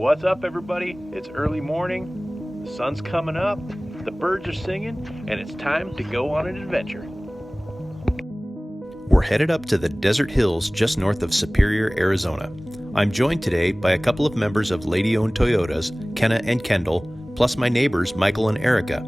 What's up, everybody? It's early morning, the sun's coming up, the birds are singing, and it's time to go on an adventure. We're headed up to the desert hills just north of Superior, Arizona. I'm joined today by a couple of members of lady-owned Toyotas, Kenna and Kendahl, plus my neighbors Michael and Erica.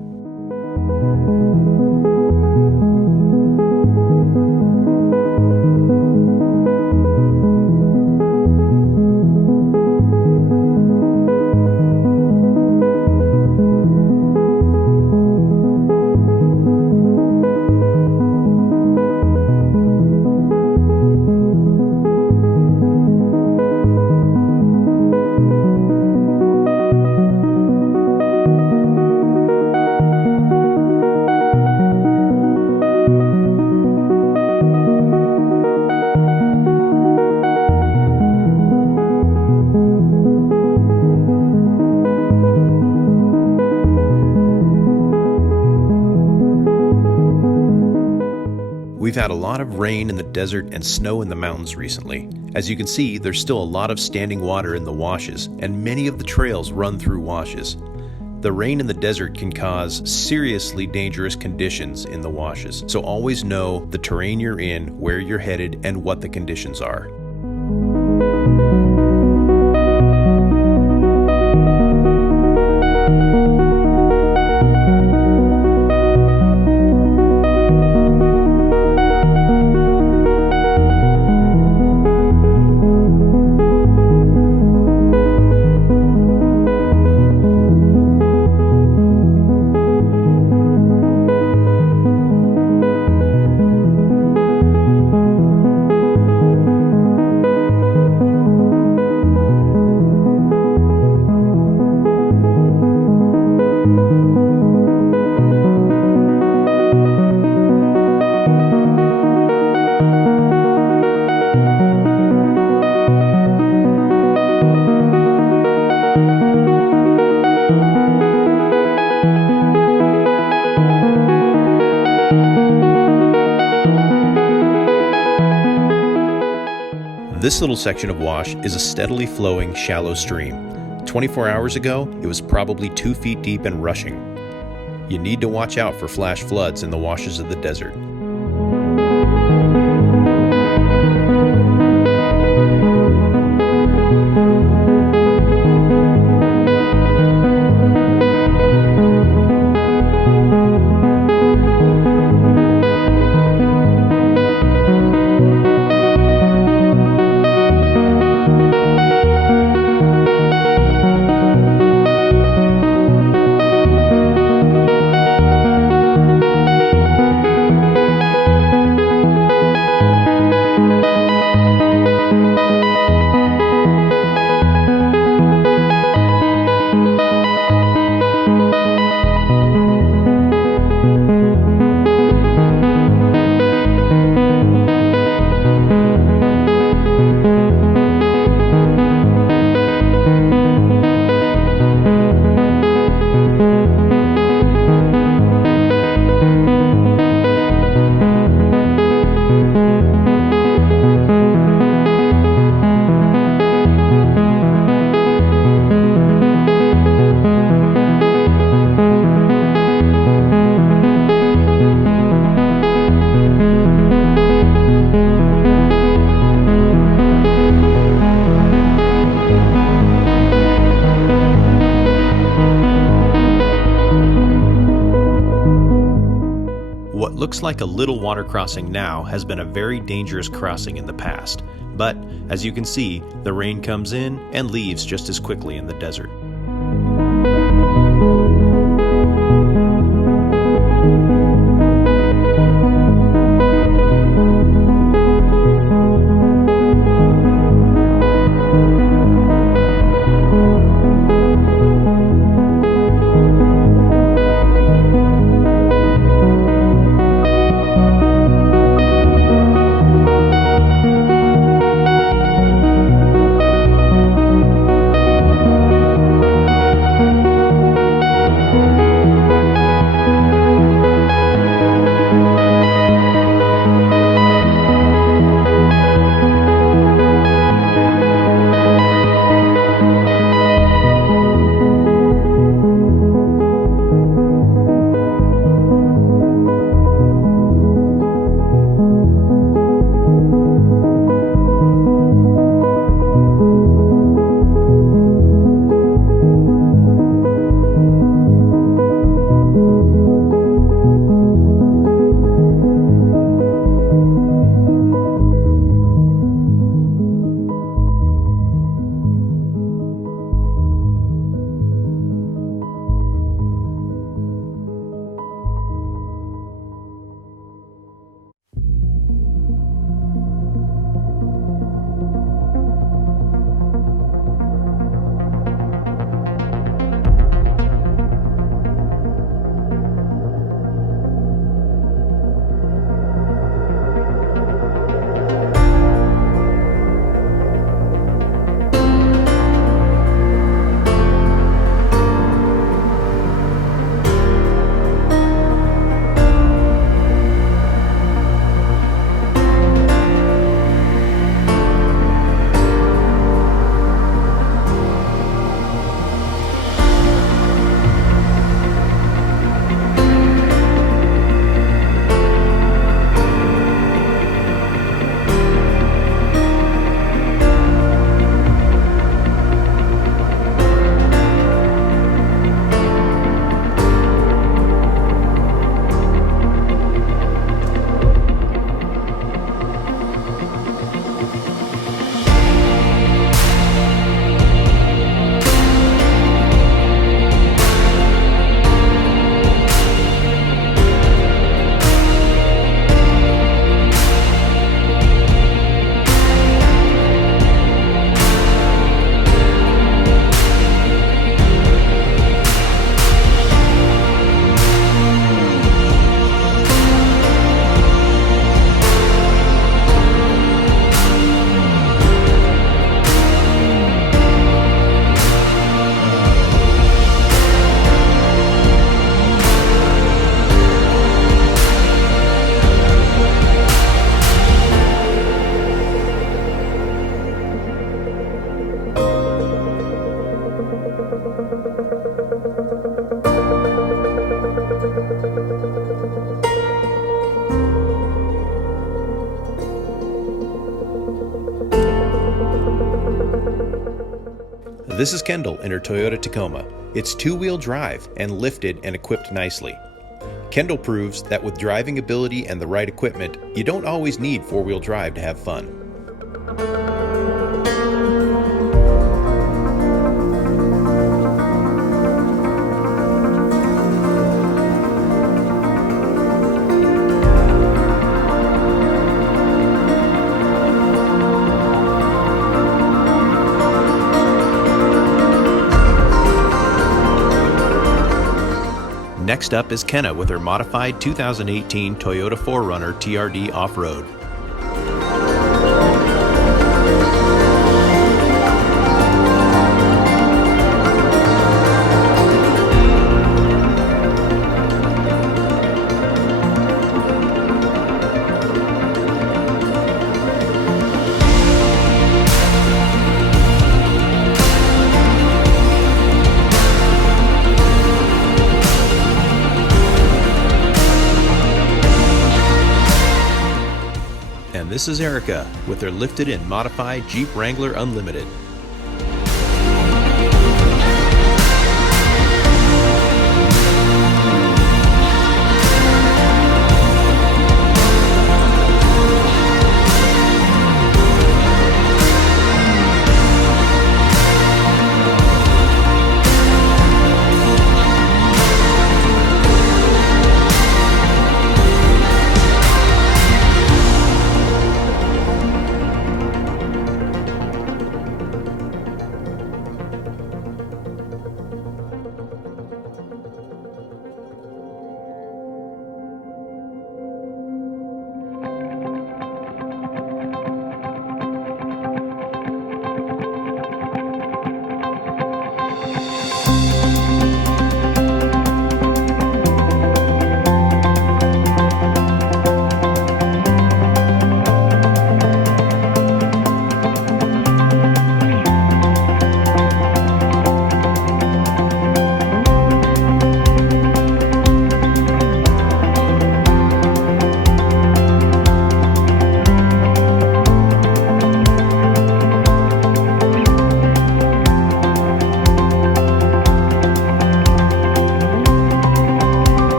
We've had a lot of rain in the desert and snow in the mountains recently. As you can see, there's still a lot of standing water in the washes, and many of the trails run through washes. The rain in the desert can cause seriously dangerous conditions in the washes, so always know the terrain you're in, where you're headed, and what the conditions are. This little section of wash is a steadily flowing, shallow stream. 24 hours ago, it was probably 2 feet deep and rushing. You need to watch out for flash floods in the washes of the desert. What looks like a little water crossing now has been a very dangerous crossing in the past, but as you can see, the rain comes in and leaves just as quickly in the desert. This is Kendahl in her Toyota Tacoma. It's two-wheel drive and lifted and equipped nicely. Kendahl proves that with driving ability and the right equipment, you don't always need four-wheel drive to have fun. Next up is Kenna with her modified 2018 Toyota 4Runner TRD Off-Road. And this is Erica with her lifted and modified Jeep Wrangler Unlimited.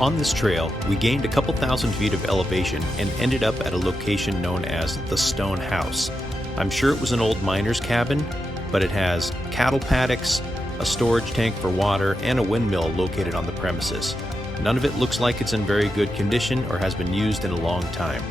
On this trail, we gained a couple thousand feet of elevation and ended up at a location known as the Stone House. I'm sure it was an old miner's cabin, but it has cattle paddocks, a storage tank for water, and a windmill located on the premises. None of it looks like it's in very good condition or has been used in a long time.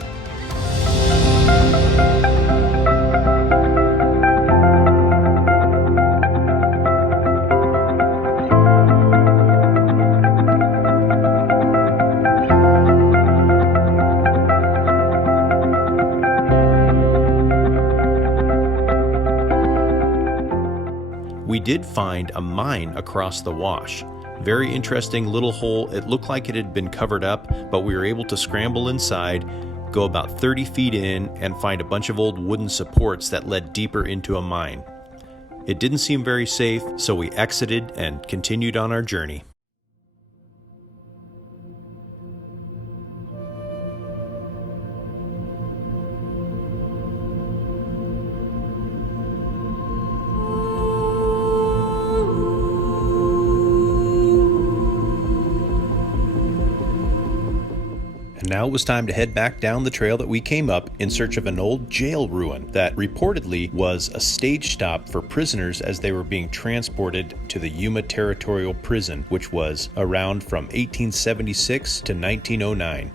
We did find a mine across the wash. Very interesting little hole. It looked like it had been covered up, but we were able to scramble inside, go about 30 feet in, and find a bunch of old wooden supports that led deeper into a mine. It didn't seem very safe, so we exited and continued on our journey. Now it was time to head back down the trail that we came up in search of an old jail ruin that reportedly was a stage stop for prisoners as they were being transported to the Yuma Territorial Prison, which was around from 1876 to 1909.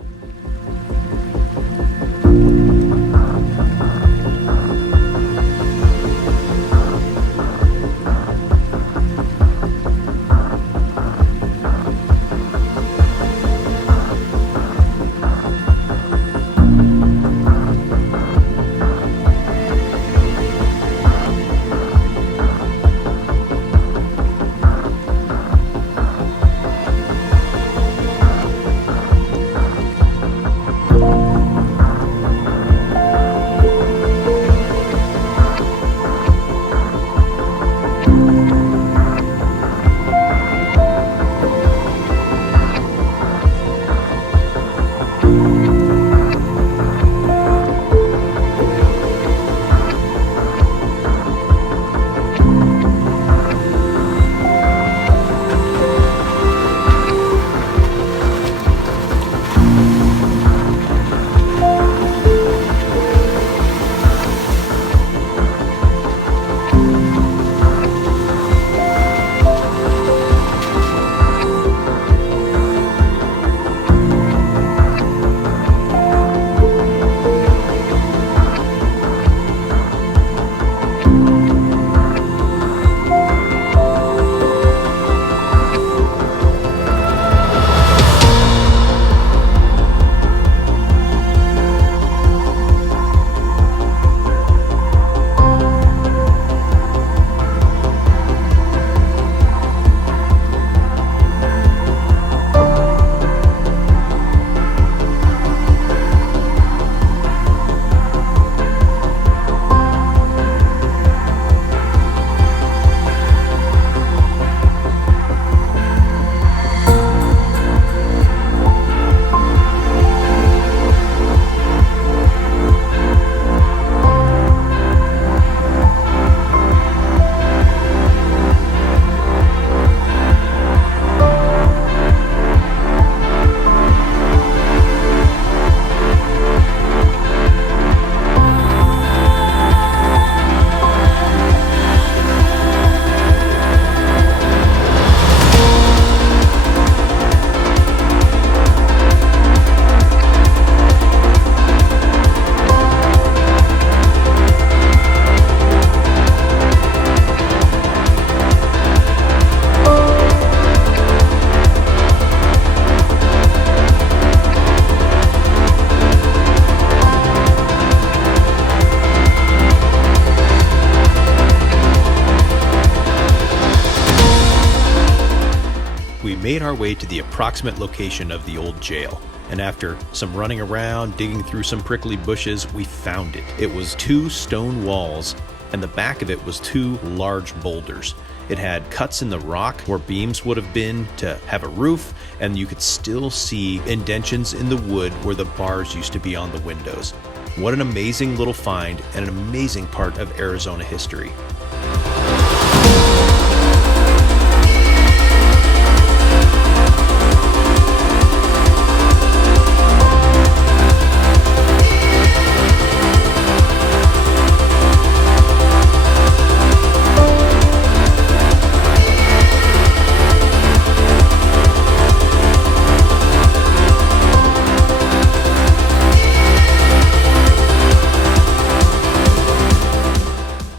made our way to the approximate location of the old jail. And after some running around, digging through some prickly bushes, we found it. It was 2 stone walls, and the back of it was 2 large boulders. It had cuts in the rock where beams would have been to have a roof, and you could still see indentions in the wood where the bars used to be on the windows. What an amazing little find and an amazing part of Arizona history.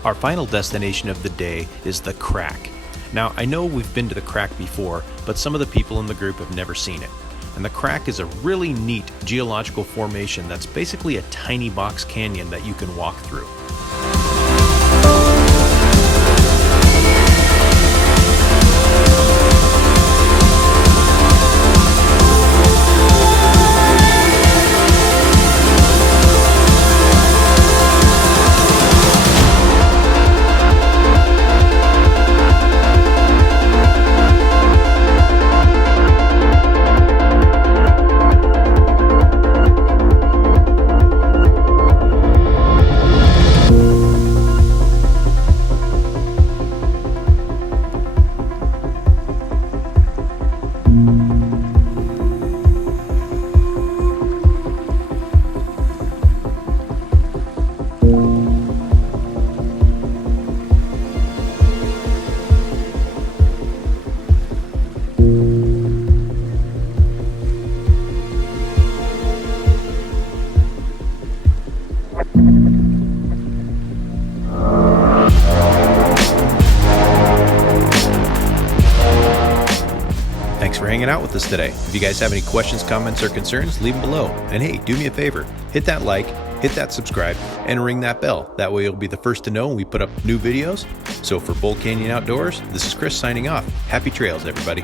Our final destination of the day is the Crack. Now, I know we've been to the Crack before, but some of the people in the group have never seen it. And the Crack is a really neat geological formation that's basically a tiny box canyon that you can walk through. Thanks for hanging out with us today. If you guys have any questions, comments, or concerns, leave them below. And hey, do me a favor, hit that like, hit that subscribe, and ring that bell. That way you'll be the first to know when we put up new videos. So for Bull Canyon Outdoors, this is Chris signing off. Happy trails, everybody.